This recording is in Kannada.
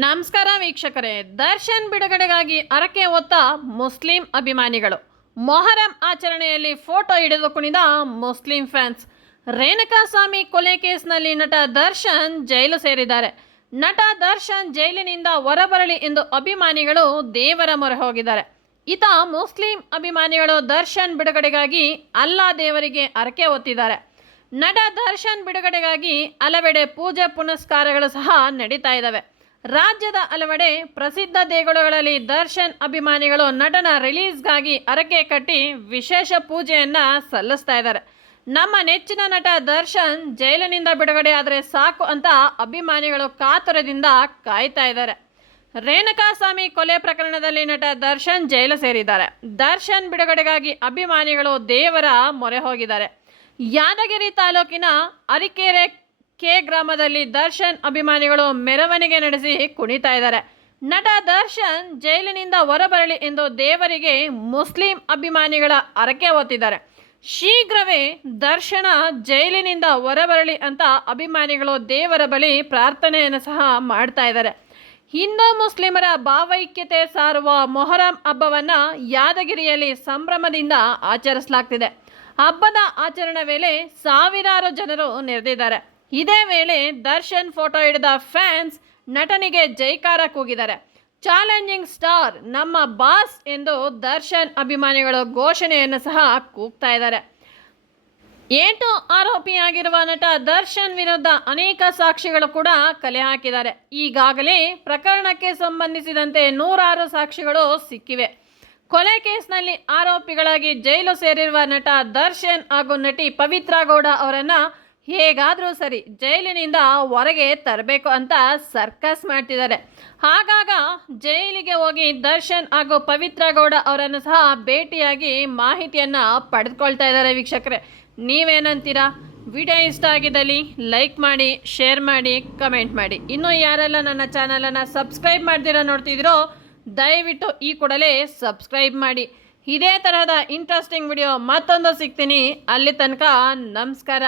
ನಮಸ್ಕಾರ ವೀಕ್ಷಕರೇ. ದರ್ಶನ್ ಬಿಡುಗಡೆಗಾಗಿ ಅರಕೆ ಹೊತ್ತ ಮುಸ್ಲಿಂ ಅಭಿಮಾನಿಗಳು. ಮೊಹರಂ ಆಚರಣೆಯಲ್ಲಿ ಫೋಟೋ ಹಿಡಿದು ಕುಣಿದ ಮುಸ್ಲಿಂ ಫ್ಯಾನ್ಸ್. ರೇಣುಕಾ ಸ್ವಾಮಿ ಕೊಲೆ ಕೇಸ್ನಲ್ಲಿ ನಟ ದರ್ಶನ್ ಜೈಲು ಸೇರಿದ್ದಾರೆ. ನಟ ದರ್ಶನ್ ಜೈಲಿನಿಂದ ಹೊರಬರಲಿ ಎಂದು ಅಭಿಮಾನಿಗಳು ದೇವರ ಮೊರೆ ಹೋಗಿದ್ದಾರೆ. ಈತ ಮುಸ್ಲಿಂ ಅಭಿಮಾನಿಗಳು ದರ್ಶನ್ ಬಿಡುಗಡೆಗಾಗಿ ಅಲ್ಲಾ ದೇವರಿಗೆ ಅರಕೆ ಒತ್ತಿದ್ದಾರೆ. ನಟ ದರ್ಶನ್ ಬಿಡುಗಡೆಗಾಗಿ ಹಲವೆಡೆ ಪೂಜೆ ಪುನಸ್ಕಾರಗಳು ಸಹ ನಡೀತಾ ಇದ್ದಾವೆ. ರಾಜ್ಯದ ಹಲವೆಡೆ ಪ್ರಸಿದ್ಧ ದೇಗುಲಗಳಲ್ಲಿ ದರ್ಶನ್ ಅಭಿಮಾನಿಗಳು ನಟನ ರಿಲೀಸ್ಗಾಗಿ ಹರಕೆ ಕಟ್ಟಿ ವಿಶೇಷ ಪೂಜೆಯನ್ನು ಸಲ್ಲಿಸ್ತಾ ಇದ್ದಾರೆ. ನಮ್ಮ ನೆಚ್ಚಿನ ನಟ ದರ್ಶನ್ ಜೈಲಿನಿಂದ ಬಿಡುಗಡೆ ಆದರೆ ಸಾಕು ಅಂತ ಅಭಿಮಾನಿಗಳು ಕಾತುರದಿಂದ ಕಾಯ್ತಾ ಇದ್ದಾರೆ. ರೇಣುಕಾಸ್ವಾಮಿ ಕೊಲೆ ಪ್ರಕರಣದಲ್ಲಿ ನಟ ದರ್ಶನ್ ಜೈಲು ಸೇರಿದ್ದಾರೆ. ದರ್ಶನ್ ಬಿಡುಗಡೆಗಾಗಿ ಅಭಿಮಾನಿಗಳು ದೇವರ ಮೊರೆ ಹೋಗಿದ್ದಾರೆ. ಯಾದಗಿರಿ ತಾಲೂಕಿನ ಅರಿಕೆರೆ ಕೆ ಗ್ರಾಮದಲ್ಲಿ ದರ್ಶನ್ ಅಭಿಮಾನಿಗಳು ಮೆರವಣಿಗೆ ನಡೆಸಿ ಕುಣಿತಾ ಇದ್ದಾರೆ. ನಟ ದರ್ಶನ್ ಜೈಲಿನಿಂದ ಹೊರಬರಲಿ ಎಂದು ದೇವರಿಗೆ ಮುಸ್ಲಿಂ ಅಭಿಮಾನಿಗಳ ಹರಕೆ ಹೊತ್ತಿದ್ದಾರೆ. ಶೀಘ್ರವೇ ದರ್ಶನ ಜೈಲಿನಿಂದ ಹೊರಬರಲಿ ಅಂತ ಅಭಿಮಾನಿಗಳು ದೇವರ ಬಳಿ ಪ್ರಾರ್ಥನೆಯನ್ನು ಸಹ ಮಾಡ್ತಾ ಇದ್ದಾರೆ. ಹಿಂದೂ ಮುಸ್ಲಿಮರ ಭಾವೈಕ್ಯತೆ ಸಾರುವ ಮೊಹರಂ ಹಬ್ಬವನ್ನು ಯಾದಗಿರಿಯಲ್ಲಿ ಸಂಭ್ರಮದಿಂದ ಆಚರಿಸಲಾಗ್ತಿದೆ. ಹಬ್ಬದ ಆಚರಣೆ ವೇಳೆ ಸಾವಿರಾರು ಜನರು ನೆರೆದಿದ್ದಾರೆ. ಇದೇ ವೇಳೆ ದರ್ಶನ್ ಫೋಟೋ ಹಿಡಿದ ಫ್ಯಾನ್ಸ್ ನಟನಿಗೆ ಜೈಕಾರ ಕೂಗಿದ್ದಾರೆ. ಚಾಲೆಂಜಿಂಗ್ ಸ್ಟಾರ್ ನಮ್ಮ ಬಾಸ್ ಎಂದು ದರ್ಶನ್ ಅಭಿಮಾನಿಗಳು ಘೋಷಣೆಯನ್ನು ಸಹ ಕೂಗ್ತಾ ಇದ್ದಾರೆ. ಏಟು ಆರೋಪಿಯಾಗಿರುವ ನಟ ದರ್ಶನ್ ವಿರುದ್ಧ ಅನೇಕ ಸಾಕ್ಷಿಗಳು ಕೂಡ ಕಲೆ ಹಾಕಿದ್ದಾರೆ. ಈಗಾಗಲೇ ಪ್ರಕರಣಕ್ಕೆ ಸಂಬಂಧಿಸಿದಂತೆ ನೂರಾರು ಸಾಕ್ಷಿಗಳು ಸಿಕ್ಕಿವೆ. ಕೊಲೆ ಕೇಸ್ನಲ್ಲಿ ಆರೋಪಿಗಳಾಗಿ ಜೈಲು ಸೇರಿರುವ ನಟ ದರ್ಶನ್ ಹಾಗೂ ನಟಿ ಪವಿತ್ರ ಗೌಡ ಅವರನ್ನ ಹೇಗಾದರೂ ಸರಿ ಜೈಲಿನಿಂದ ಹೊರಗೆ ತರಬೇಕು ಅಂತ ಸರ್ಕಸ್ ಮಾಡ್ತಿದ್ದಾರೆ. ಹಾಗಾಗ ಜೈಲಿಗೆ ಹೋಗಿ ದರ್ಶನ್ ಹಾಗೂ ಪವಿತ್ರ ಗೌಡ ಅವರನ್ನು ಸಹ ಭೇಟಿಯಾಗಿ ಮಾಹಿತಿಯನ್ನು ಪಡೆದುಕೊಳ್ತಾ ಇದ್ದಾರೆ ವೀಕ್ಷಕರೇ. ನೀವೇನಂತೀರಾ? ವಿಡಿಯೋ ಇಷ್ಟ ಆಗಿದ್ದಲ್ಲಿ ಲೈಕ್ ಮಾಡಿ, ಶೇರ್ ಮಾಡಿ, ಕಮೆಂಟ್ ಮಾಡಿ. ಇನ್ನೂ ಯಾರೆಲ್ಲ ನನ್ನ ಚಾನಲನ್ನು ಸಬ್ಸ್ಕ್ರೈಬ್ ಮಾಡ್ದಿರೋ ನೋಡ್ತಿದ್ದೀರೋ ದಯವಿಟ್ಟು ಈ ಕೂಡಲೇ ಸಬ್ಸ್ಕ್ರೈಬ್ ಮಾಡಿ. ಇದೇ ತರಹದ ಇಂಟ್ರೆಸ್ಟಿಂಗ್ ವಿಡಿಯೋ ಮತ್ತೊಂದು ಸಿಗ್ತೀನಿ. ಅಲ್ಲಿ ತನಕ ನಮಸ್ಕಾರ.